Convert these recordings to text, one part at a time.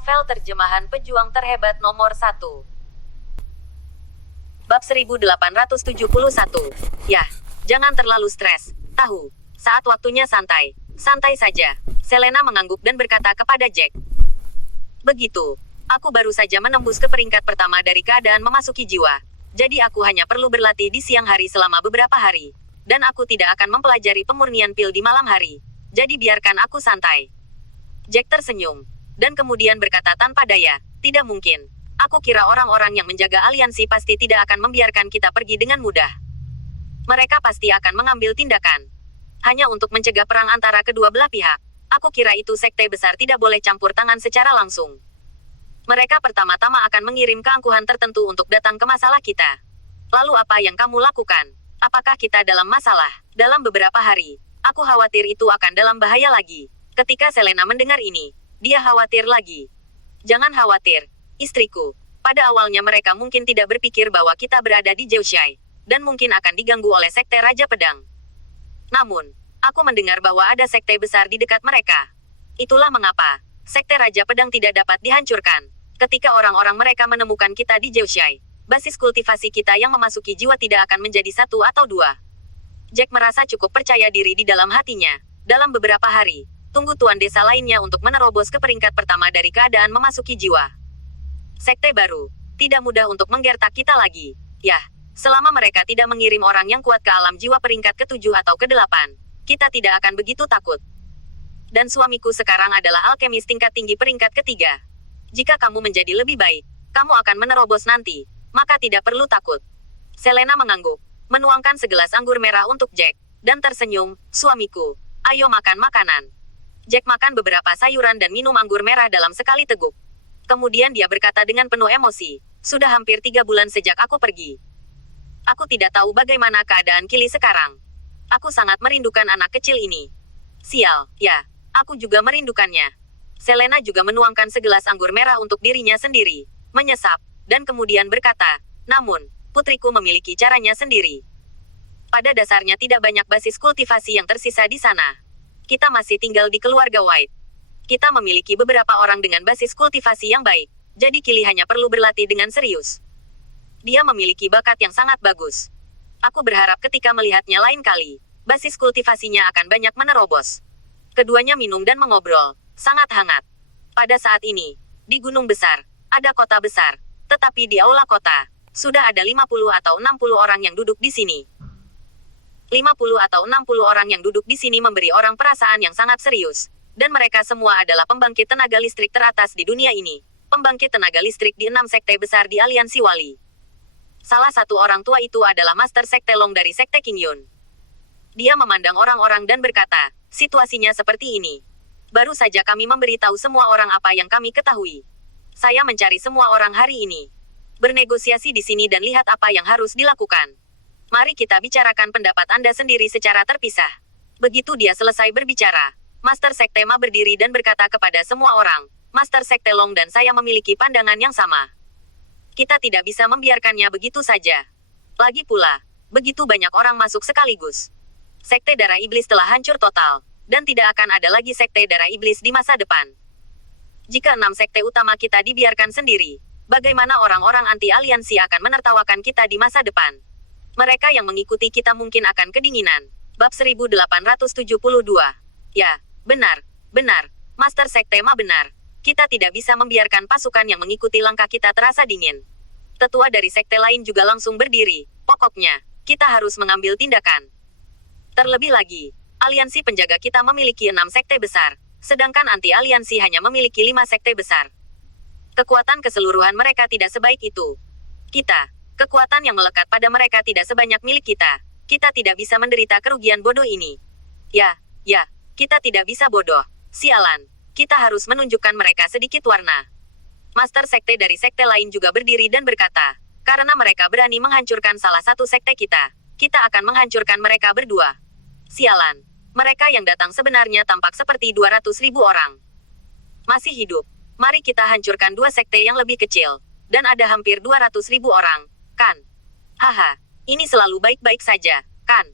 Novel terjemahan pejuang terhebat nomor 1. Bab 1871. Yah, jangan terlalu stres. Tahu, saat waktunya santai. Santai saja. Selena mengangguk dan berkata kepada Jack. Begitu. Aku baru saja menembus ke peringkat pertama dari keadaan memasuki jiwa. Jadi aku hanya perlu berlatih di siang hari selama beberapa hari. Dan aku tidak akan mempelajari pemurnian pil di malam hari. Jadi biarkan aku santai. Jack tersenyum. Dan kemudian berkata tanpa daya, tidak mungkin. Aku kira orang-orang yang menjaga aliansi pasti tidak akan membiarkan kita pergi dengan mudah. Mereka pasti akan mengambil tindakan. Hanya untuk mencegah perang antara kedua belah pihak. Aku kira itu sekte besar tidak boleh campur tangan secara langsung. Mereka pertama-tama akan mengirim keangkuhan tertentu untuk datang ke masalah kita. Lalu apa yang kamu lakukan? Apakah kita dalam masalah? Dalam beberapa hari, aku khawatir itu akan dalam bahaya lagi. Ketika Selena mendengar ini, dia khawatir lagi. Jangan khawatir, istriku. Pada awalnya mereka mungkin tidak berpikir bahwa kita berada di Zhouxai, dan mungkin akan diganggu oleh sekte Raja Pedang. Namun, aku mendengar bahwa ada sekte besar di dekat mereka. Itulah mengapa sekte Raja Pedang tidak dapat dihancurkan. Ketika orang-orang mereka menemukan kita di Zhouxai, basis kultivasi kita yang memasuki jiwa tidak akan menjadi 1 atau 2. Jack merasa cukup percaya diri di dalam hatinya. Dalam beberapa hari, tunggu tuan desa lainnya untuk menerobos ke peringkat pertama dari keadaan memasuki jiwa. Sekte baru, tidak mudah untuk menggertak kita lagi. Yah, selama mereka tidak mengirim orang yang kuat ke alam jiwa peringkat ke-7 atau ke-8, kita tidak akan begitu takut. Dan suamiku sekarang adalah alkemis tingkat tinggi peringkat ke-3. Jika kamu menjadi lebih baik, kamu akan menerobos nanti, maka tidak perlu takut. Selena mengangguk, menuangkan segelas anggur merah untuk Jack, dan tersenyum, suamiku, ayo makan makanan. Jack makan beberapa sayuran dan minum anggur merah dalam sekali teguk. Kemudian dia berkata dengan penuh emosi, sudah hampir 3 bulan sejak aku pergi. Aku tidak tahu bagaimana keadaan Kili sekarang. Aku sangat merindukan anak kecil ini. Sial, ya, aku juga merindukannya. Selena juga menuangkan segelas anggur merah untuk dirinya sendiri, menyesap, dan kemudian berkata, namun, putriku memiliki caranya sendiri. Pada dasarnya tidak banyak basis kultivasi yang tersisa di sana. Kita masih tinggal di keluarga White. Kita memiliki beberapa orang dengan basis kultivasi yang baik, jadi Kili hanya perlu berlatih dengan serius. Dia memiliki bakat yang sangat bagus. Aku berharap ketika melihatnya lain kali, basis kultivasinya akan banyak menerobos. Keduanya minum dan mengobrol, sangat hangat. Pada saat ini, di Gunung Besar, ada kota besar, tetapi di aula kota, sudah ada 50 atau 60 orang yang duduk di sini. 50 atau 60 orang yang duduk di sini memberi orang perasaan yang sangat serius. Dan mereka semua adalah pembangkit tenaga listrik teratas di dunia ini. Pembangkit tenaga listrik di 6 sekte besar di aliansi Wali. Salah satu orang tua itu adalah Master Sekte Long dari Sekte Qingyun. Dia memandang orang-orang dan berkata, situasinya seperti ini. Baru saja kami memberitahu semua orang apa yang kami ketahui. Saya mencari semua orang hari ini. Bernegosiasi di sini dan lihat apa yang harus dilakukan. Mari kita bicarakan pendapat Anda sendiri secara terpisah. Begitu dia selesai berbicara, Master Sekte Ma berdiri dan berkata kepada semua orang, Master Sekte Long dan saya memiliki pandangan yang sama. Kita tidak bisa membiarkannya begitu saja. Lagi pula, begitu banyak orang masuk sekaligus. Sekte Darah Iblis telah hancur total, dan tidak akan ada lagi Sekte Darah Iblis di masa depan. Jika 6 sekte utama kita dibiarkan sendiri, bagaimana orang-orang anti-aliansi akan menertawakan kita di masa depan? Mereka yang mengikuti kita mungkin akan kedinginan. Bab 1872. Ya, benar, Master Sekte Ma benar. Kita tidak bisa membiarkan pasukan yang mengikuti langkah kita terasa dingin. Tetua dari sekte lain juga langsung berdiri. Pokoknya, kita harus mengambil tindakan. Terlebih lagi, aliansi penjaga kita memiliki 6 sekte besar, sedangkan anti-aliansi hanya memiliki 5 sekte besar. Kekuatan keseluruhan mereka tidak sebaik itu. Kekuatan yang melekat pada mereka tidak sebanyak milik kita. Kita tidak bisa menderita kerugian bodoh ini. Ya, kita tidak bisa bodoh. Sialan, kita harus menunjukkan mereka sedikit warna. Master Sekte dari sekte lain juga berdiri dan berkata, karena mereka berani menghancurkan salah satu sekte kita akan menghancurkan mereka berdua. Sialan, mereka yang datang sebenarnya tampak seperti 200.000 orang. Masih hidup, mari kita hancurkan 2 sekte yang lebih kecil. Dan ada hampir 200.000 orang. Kan? Haha, ini selalu baik-baik saja, kan?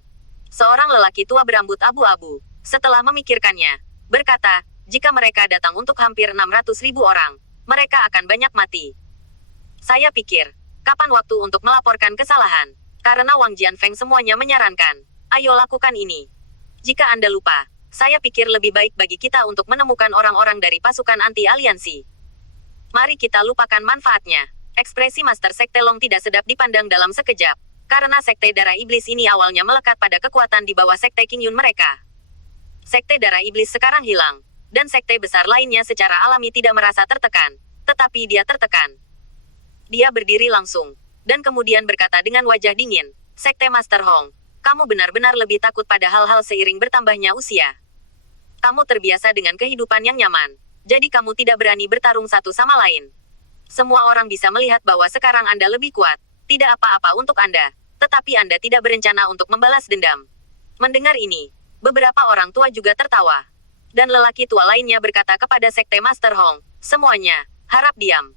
Seorang lelaki tua berambut abu-abu, setelah memikirkannya, berkata, jika mereka datang untuk hampir 600.000 orang, mereka akan banyak mati. Saya pikir, kapan waktu untuk melaporkan kesalahan? Karena Wang Jianfeng semuanya menyarankan, ayo lakukan ini. Jika Anda lupa, saya pikir lebih baik bagi kita untuk menemukan orang-orang dari pasukan anti-aliansi. Mari kita lupakan manfaatnya. Ekspresi Master Sekte Long tidak sedap dipandang dalam sekejap, karena Sekte Darah Iblis ini awalnya melekat pada kekuatan di bawah Sekte Qingyun mereka. Sekte Darah Iblis sekarang hilang, dan sekte besar lainnya secara alami tidak merasa tertekan, tetapi dia tertekan. Dia berdiri langsung, dan kemudian berkata dengan wajah dingin, Sekte Master Hong, kamu benar-benar lebih takut pada hal-hal seiring bertambahnya usia. Kamu terbiasa dengan kehidupan yang nyaman, jadi kamu tidak berani bertarung satu sama lain. Semua orang bisa melihat bahwa sekarang Anda lebih kuat, tidak apa-apa untuk Anda, tetapi Anda tidak berencana untuk membalas dendam. Mendengar ini, beberapa orang tua juga tertawa. Dan lelaki tua lainnya berkata kepada Sekte Master Hong, semuanya, harap diam.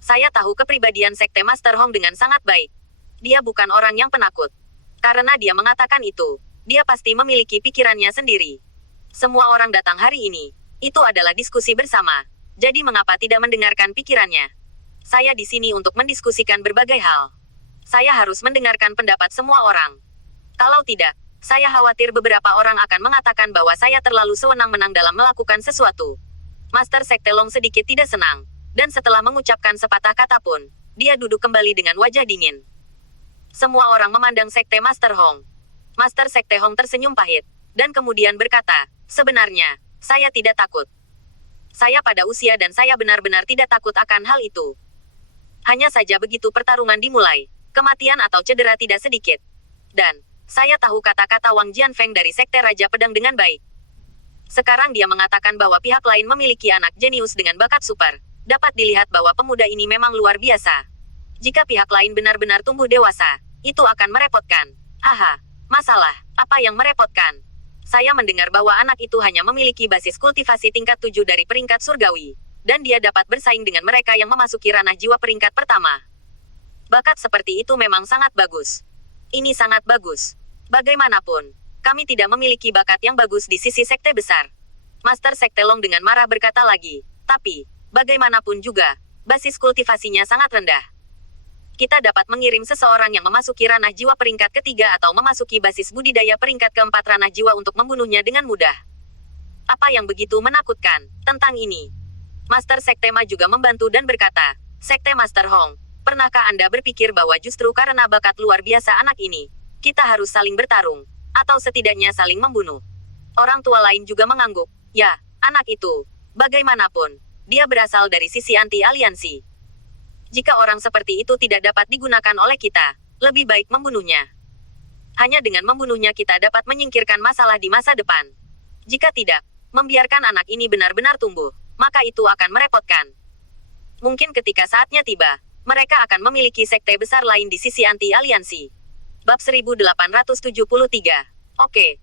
Saya tahu kepribadian Sekte Master Hong dengan sangat baik. Dia bukan orang yang penakut. Karena dia mengatakan itu, dia pasti memiliki pikirannya sendiri. Semua orang datang hari ini. Itu adalah diskusi bersama. Jadi mengapa tidak mendengarkan pikirannya? Saya di sini untuk mendiskusikan berbagai hal. Saya harus mendengarkan pendapat semua orang. Kalau tidak, saya khawatir beberapa orang akan mengatakan bahwa saya terlalu sewenang-wenang dalam melakukan sesuatu. Master Sekte Long sedikit tidak senang. Dan setelah mengucapkan sepatah kata pun, dia duduk kembali dengan wajah dingin. Semua orang memandang Sekte Master Hong. Master Sekte Hong tersenyum pahit, dan kemudian berkata, sebenarnya, saya tidak takut. Saya pada usia dan saya benar-benar tidak takut akan hal itu. Hanya saja begitu pertarungan dimulai, kematian atau cedera tidak sedikit. Dan, saya tahu kata-kata Wang Jianfeng dari Sekte Raja Pedang dengan baik. Sekarang dia mengatakan bahwa pihak lain memiliki anak jenius dengan bakat super. Dapat dilihat bahwa pemuda ini memang luar biasa. Jika pihak lain benar-benar tumbuh dewasa, itu akan merepotkan. Haha, masalah, apa yang merepotkan? Saya mendengar bahwa anak itu hanya memiliki basis kultivasi tingkat 7 dari peringkat surgawi, dan dia dapat bersaing dengan mereka yang memasuki ranah jiwa peringkat pertama. Bakat seperti itu memang sangat bagus. Ini sangat bagus. Bagaimanapun, kami tidak memiliki bakat yang bagus di sisi sekte besar. Master Sekte Long dengan marah berkata lagi, tapi, bagaimanapun juga, basis kultivasinya sangat rendah. Kita dapat mengirim seseorang yang memasuki ranah jiwa peringkat ketiga atau memasuki basis budidaya peringkat keempat ranah jiwa untuk membunuhnya dengan mudah. Apa yang begitu menakutkan tentang ini? Master Sekte Ma juga membantu dan berkata, Sekte Master Hong, pernahkah Anda berpikir bahwa justru karena bakat luar biasa anak ini, kita harus saling bertarung, atau setidaknya saling membunuh? Orang tua lain juga mengangguk, ya, anak itu, bagaimanapun, dia berasal dari sisi anti-aliansi. Jika orang seperti itu tidak dapat digunakan oleh kita, lebih baik membunuhnya. Hanya dengan membunuhnya kita dapat menyingkirkan masalah di masa depan. Jika tidak, membiarkan anak ini benar-benar tumbuh, maka itu akan merepotkan. Mungkin ketika saatnya tiba, mereka akan memiliki sekte besar lain di sisi anti-aliansi. Bab 1873. Oke,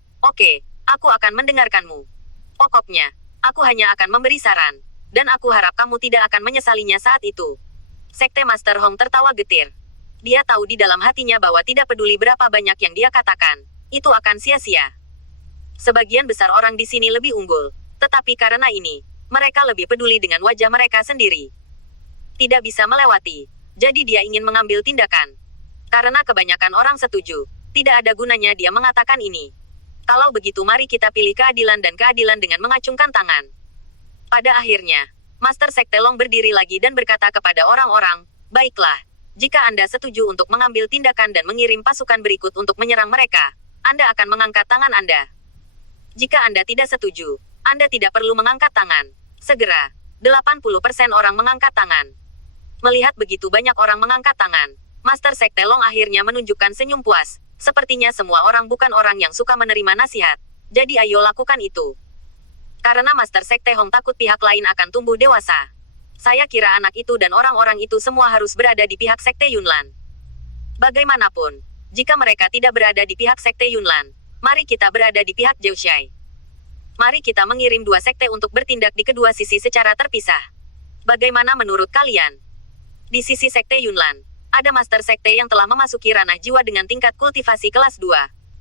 aku akan mendengarkanmu. Pokoknya, aku hanya akan memberi saran. Dan aku harap kamu tidak akan menyesalinya saat itu. Sekte Master Hong tertawa getir. Dia tahu di dalam hatinya bahwa tidak peduli berapa banyak yang dia katakan, itu akan sia-sia. Sebagian besar orang di sini lebih unggul, tetapi karena ini, mereka lebih peduli dengan wajah mereka sendiri. Tidak bisa melewati, jadi dia ingin mengambil tindakan. Karena kebanyakan orang setuju, tidak ada gunanya dia mengatakan ini. Kalau begitu mari kita pilih keadilan dan keadilan dengan mengacungkan tangan. Pada akhirnya, Master Sekte Long berdiri lagi dan berkata kepada orang-orang, baiklah, jika Anda setuju untuk mengambil tindakan dan mengirim pasukan berikut untuk menyerang mereka, Anda akan mengangkat tangan Anda. Jika Anda tidak setuju, Anda tidak perlu mengangkat tangan. Segera, 80% orang mengangkat tangan. Melihat begitu banyak orang mengangkat tangan, Master Sekte Long akhirnya menunjukkan senyum puas. Sepertinya semua orang bukan orang yang suka menerima nasihat. Jadi ayo lakukan itu. Karena Master Sekte Hong takut pihak lain akan tumbuh dewasa. Saya kira anak itu dan orang-orang itu semua harus berada di pihak Sekte Yunlan. Bagaimanapun, jika mereka tidak berada di pihak Sekte Yunlan, mari kita berada di pihak Jiushai. Mari kita mengirim dua sekte untuk bertindak di kedua sisi secara terpisah. Bagaimana menurut kalian? Di sisi Sekte Yunlan, ada Master Sekte yang telah memasuki ranah jiwa dengan tingkat kultivasi kelas 2,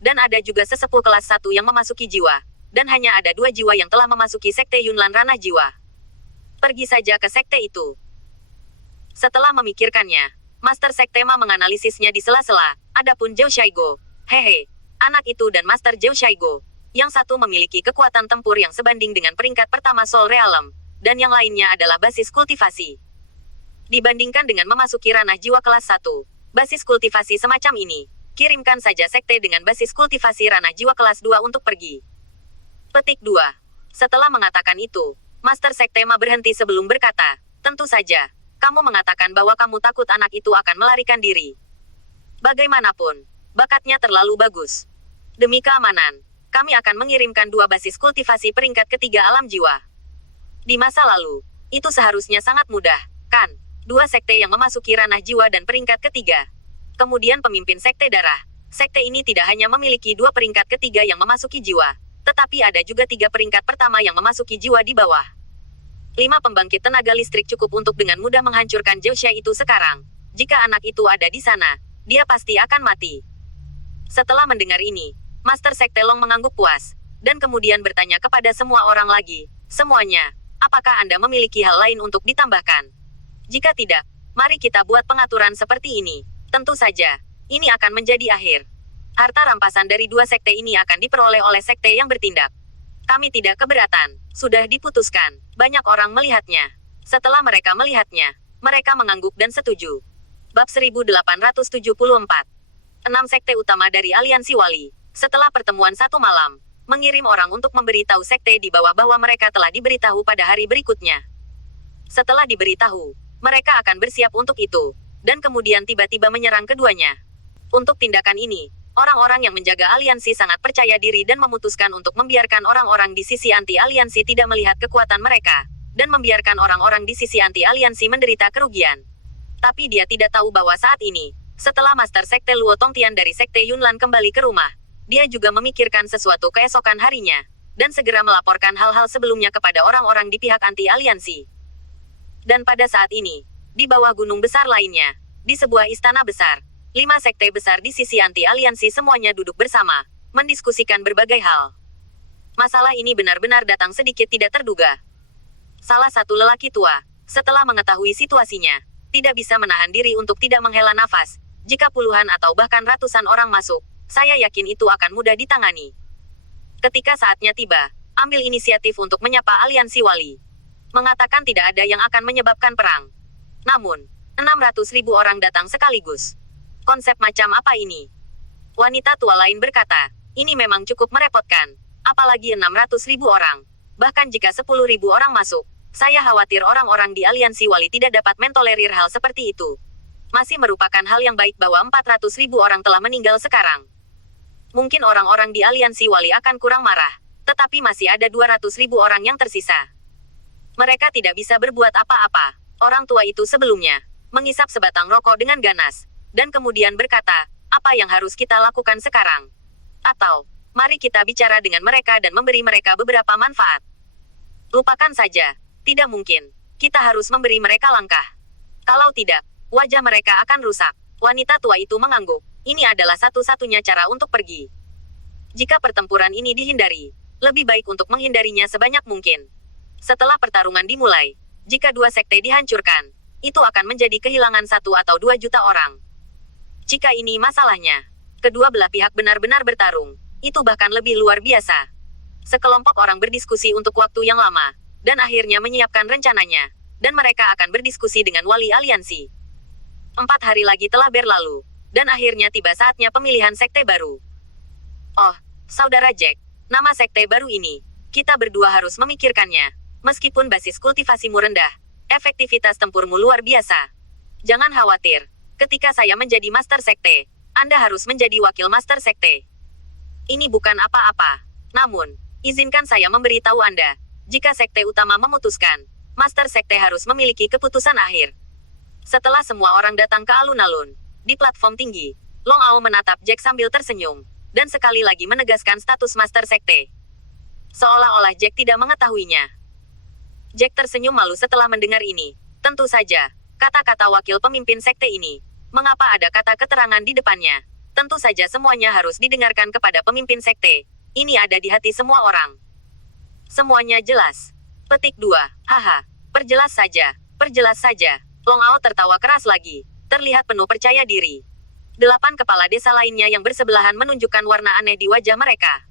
dan ada juga sesepuh kelas 1 yang memasuki jiwa. Dan hanya ada 2 jiwa yang telah memasuki Sekte Yunlan ranah jiwa. Pergi saja ke sekte itu. Setelah memikirkannya, Master Sektema menganalisisnya di sela-sela. Adapun Zhou Shaigo, hehe, anak itu dan Master Zhou Shaigo, yang satu memiliki kekuatan tempur yang sebanding dengan peringkat pertama Soul Realm, dan yang lainnya adalah basis kultivasi. Dibandingkan dengan memasuki ranah jiwa kelas 1, basis kultivasi semacam ini, kirimkan saja sekte dengan basis kultivasi ranah jiwa kelas 2 untuk pergi. Petik 2. Setelah mengatakan itu, Master Sektema berhenti sebelum berkata, tentu saja, kamu mengatakan bahwa kamu takut anak itu akan melarikan diri. Bagaimanapun, bakatnya terlalu bagus. Demi keamanan, kami akan mengirimkan 2 basis kultivasi peringkat ketiga alam jiwa. Di masa lalu, itu seharusnya sangat mudah, kan? 2 sekte yang memasuki ranah jiwa dan peringkat ketiga. Kemudian pemimpin sekte darah. Sekte ini tidak hanya memiliki 2 peringkat ketiga yang memasuki jiwa, tetapi ada juga 3 peringkat pertama yang memasuki jiwa di bawah. 5 pembangkit tenaga listrik cukup untuk dengan mudah menghancurkan Joshua itu sekarang. Jika anak itu ada di sana, dia pasti akan mati. Setelah mendengar ini, Master Sekte Long mengangguk puas, dan kemudian bertanya kepada semua orang lagi, semuanya, apakah Anda memiliki hal lain untuk ditambahkan? Jika tidak, mari kita buat pengaturan seperti ini. Tentu saja, ini akan menjadi akhir. Harta rampasan dari 2 sekte ini akan diperoleh oleh sekte yang bertindak. Kami tidak keberatan, sudah diputuskan. Banyak orang melihatnya. Setelah mereka melihatnya, mereka mengangguk dan setuju. Bab 1874. 6 sekte utama dari Aliansi Wali. Setelah pertemuan satu malam, mengirim orang untuk memberitahu sekte di bawah bahwa mereka telah diberitahu pada hari berikutnya. Setelah diberitahu, mereka akan bersiap untuk itu, dan kemudian tiba-tiba menyerang keduanya. Untuk tindakan ini, orang-orang yang menjaga aliansi sangat percaya diri dan memutuskan untuk membiarkan orang-orang di sisi anti-aliansi tidak melihat kekuatan mereka, dan membiarkan orang-orang di sisi anti-aliansi menderita kerugian. Tapi dia tidak tahu bahwa saat ini, setelah Master Sekte Luo Tongtian dari Sekte Yunlan kembali ke rumah, dia juga memikirkan sesuatu keesokan harinya, dan segera melaporkan hal-hal sebelumnya kepada orang-orang di pihak anti-aliansi. Dan pada saat ini, di bawah gunung besar lainnya, di sebuah istana besar, 5 sekte besar di sisi anti-aliansi semuanya duduk bersama, mendiskusikan berbagai hal. Masalah ini benar-benar datang sedikit tidak terduga. Salah satu lelaki tua, setelah mengetahui situasinya, tidak bisa menahan diri untuk tidak menghela nafas. Jika puluhan atau bahkan ratusan orang masuk, saya yakin itu akan mudah ditangani. Ketika saatnya tiba, ambil inisiatif untuk menyapa aliansi wali. Mengatakan tidak ada yang akan menyebabkan perang. Namun, 600.000 orang datang sekaligus. Konsep macam apa ini? Wanita tua lain berkata, ini memang cukup merepotkan. Apalagi 600.000 orang. Bahkan jika 10.000 orang masuk, saya khawatir orang-orang di aliansi wali tidak dapat mentolerir hal seperti itu. Masih merupakan hal yang baik bahwa 400.000 orang telah meninggal sekarang. Mungkin orang-orang di aliansi wali akan kurang marah, tetapi masih ada 200.000 orang yang tersisa. Mereka tidak bisa berbuat apa-apa. Orang tua itu sebelumnya mengisap sebatang rokok dengan ganas, dan kemudian berkata, apa yang harus kita lakukan sekarang? Atau, mari kita bicara dengan mereka dan memberi mereka beberapa manfaat. Lupakan saja, tidak mungkin. Kita harus memberi mereka langkah. Kalau tidak, wajah mereka akan rusak. Wanita tua itu mengangguk. Ini adalah satu-satunya cara untuk pergi. Jika pertempuran ini dihindari, lebih baik untuk menghindarinya sebanyak mungkin. Setelah pertarungan dimulai, jika 2 sekte dihancurkan, itu akan menjadi kehilangan 1 atau 2 juta orang. Jika ini masalahnya, kedua belah pihak benar-benar bertarung, itu bahkan lebih luar biasa. Sekelompok orang berdiskusi untuk waktu yang lama, dan akhirnya menyiapkan rencananya, dan mereka akan berdiskusi dengan wali aliansi. 4 hari lagi telah berlalu, dan akhirnya tiba saatnya pemilihan sekte baru. Oh, Saudara Jack, nama sekte baru ini, kita berdua harus memikirkannya. Meskipun basis kultivasimu rendah, efektivitas tempurmu luar biasa. Jangan khawatir, ketika saya menjadi Master Sekte, Anda harus menjadi Wakil Master Sekte. Ini bukan apa-apa. Namun, izinkan saya memberitahu Anda, jika sekte utama memutuskan, Master Sekte harus memiliki keputusan akhir. Setelah semua orang datang ke alun-alun, di platform tinggi, Long Ao menatap Jack sambil tersenyum, dan sekali lagi menegaskan status Master Sekte. Seolah-olah Jack tidak mengetahuinya. Jack tersenyum malu setelah mendengar ini. Tentu saja, kata-kata wakil pemimpin sekte ini. Mengapa ada kata keterangan di depannya? Tentu saja semuanya harus didengarkan kepada pemimpin sekte. Ini ada di hati semua orang. Semuanya jelas. Petik 2. Haha. Perjelas saja, perjelas saja. Long Ao tertawa keras lagi, terlihat penuh percaya diri. 8 kepala desa lainnya yang bersebelahan menunjukkan warna aneh di wajah mereka.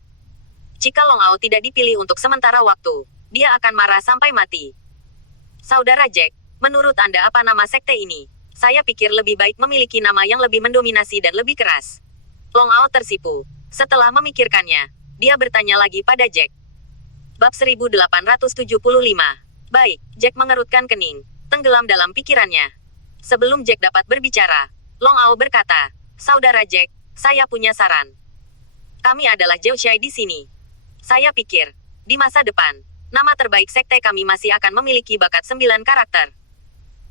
Jika Long Ao tidak dipilih untuk sementara waktu, dia akan marah sampai mati. Saudara Jack, menurut Anda apa nama sekte ini? Saya pikir lebih baik memiliki nama yang lebih mendominasi dan lebih keras. Long Ao tersipu. Setelah memikirkannya, dia bertanya lagi pada Jack. Bab 1875. Baik, Jack mengerutkan kening, tenggelam dalam pikirannya. Sebelum Jack dapat berbicara, Long Ao berkata, Saudara Jack, saya punya saran. Kami adalah Zhouxai di sini. Saya pikir, di masa depan, nama terbaik sekte kami masih akan memiliki bakat 9 karakter.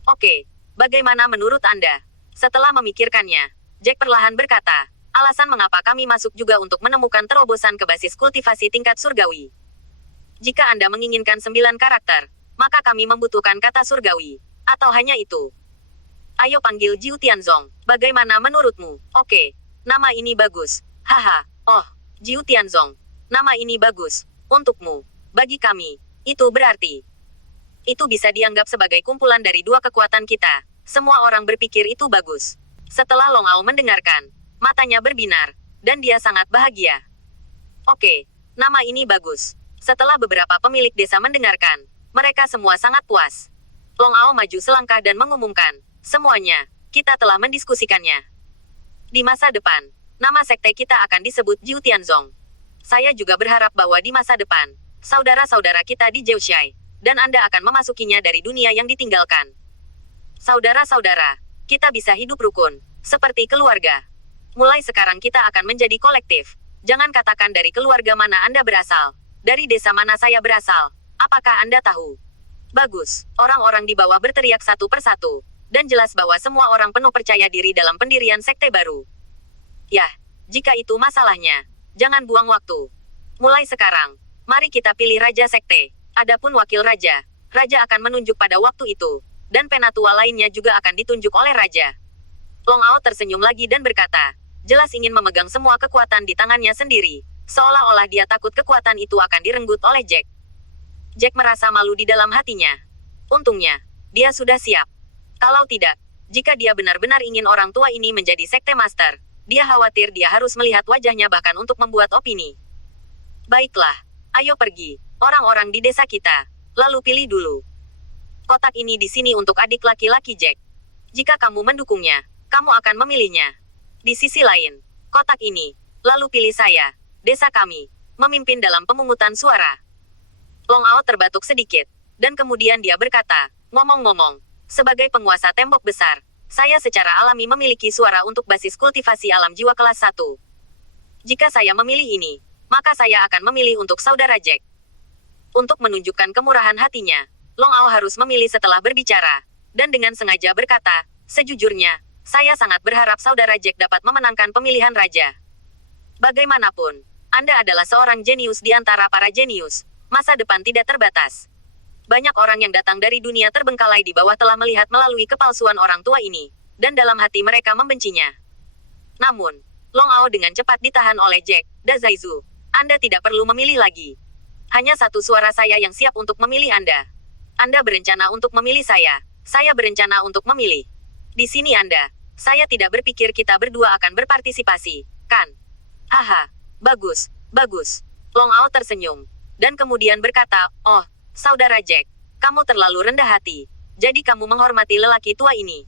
Oke, bagaimana menurut Anda? Setelah memikirkannya, Jack perlahan berkata, alasan mengapa kami masuk juga untuk menemukan terobosan ke basis kultivasi tingkat surgawi. Jika Anda menginginkan 9 karakter, maka kami membutuhkan kata surgawi. Atau hanya itu. Ayo panggil Jiu Tianzong, bagaimana menurutmu? Oke, nama ini bagus. Haha, oh, Jiu Tianzong. Nama ini bagus. Untukmu. Bagi kami, itu berarti. Itu bisa dianggap sebagai kumpulan dari 2 kekuatan kita. Semua orang berpikir itu bagus. Setelah Long Ao mendengarkan, matanya berbinar, dan dia sangat bahagia. Oke, nama ini bagus. Setelah beberapa pemilik desa mendengarkan, mereka semua sangat puas. Long Ao maju selangkah dan mengumumkan, semuanya, kita telah mendiskusikannya. Di masa depan, nama sekte kita akan disebut Jiu Tianzong. Saya juga berharap bahwa di masa depan, saudara-saudara kita di Zhouxai, dan Anda akan memasukinya dari dunia yang ditinggalkan. Saudara-saudara, kita bisa hidup rukun, seperti keluarga. Mulai sekarang kita akan menjadi kolektif. Jangan katakan dari keluarga mana Anda berasal. Dari desa mana saya berasal? Apakah Anda tahu? Bagus, orang-orang di bawah berteriak satu persatu. Dan jelas bahwa semua orang penuh percaya diri dalam pendirian sekte baru. Yah, jika itu masalahnya, jangan buang waktu. Mulai sekarang, mari kita pilih Raja Sekte. Adapun Wakil Raja, Raja akan menunjuk pada waktu itu. Dan penatua lainnya juga akan ditunjuk oleh Raja. Long Ao tersenyum lagi dan berkata, jelas ingin memegang semua kekuatan di tangannya sendiri. Seolah-olah dia takut kekuatan itu akan direnggut oleh Jack. Jack merasa malu di dalam hatinya. Untungnya, dia sudah siap. Kalau tidak, jika dia benar-benar ingin orang tua ini menjadi sekte master, dia khawatir dia harus melihat wajahnya bahkan untuk membuat opini. Baiklah, ayo pergi, orang-orang di desa kita. Lalu pilih dulu. Kotak ini di sini untuk adik laki-laki Jack. Jika kamu mendukungnya, kamu akan memilihnya. Di sisi lain, kotak ini, lalu pilih saya. Desa kami, memimpin dalam pemungutan suara. Long Ao terbatuk sedikit, dan kemudian dia berkata, ngomong-ngomong, sebagai penguasa tembok besar, saya secara alami memiliki suara untuk basis kultivasi alam jiwa kelas 1. Jika saya memilih ini, maka saya akan memilih untuk saudara Jack. Untuk menunjukkan kemurahan hatinya, Long Ao harus memilih setelah berbicara, dan dengan sengaja berkata, sejujurnya, saya sangat berharap saudara Jack dapat memenangkan pemilihan raja. Bagaimanapun, Anda adalah seorang jenius di antara para jenius. Masa depan tidak terbatas. Banyak orang yang datang dari dunia terbengkalai di bawah telah melihat melalui kepalsuan orang tua ini, dan dalam hati mereka membencinya. Namun, Long Ao dengan cepat ditahan oleh Jack, Dazaizu. Anda tidak perlu memilih lagi. Hanya satu suara saya yang siap untuk memilih Anda. Anda berencana untuk memilih saya berencana untuk memilih. Di sini Anda, saya tidak berpikir kita berdua akan berpartisipasi, kan? Haha, bagus, bagus. Long Ao tersenyum, dan kemudian berkata, oh, saudara Jack, kamu terlalu rendah hati. Jadi kamu menghormati lelaki tua ini.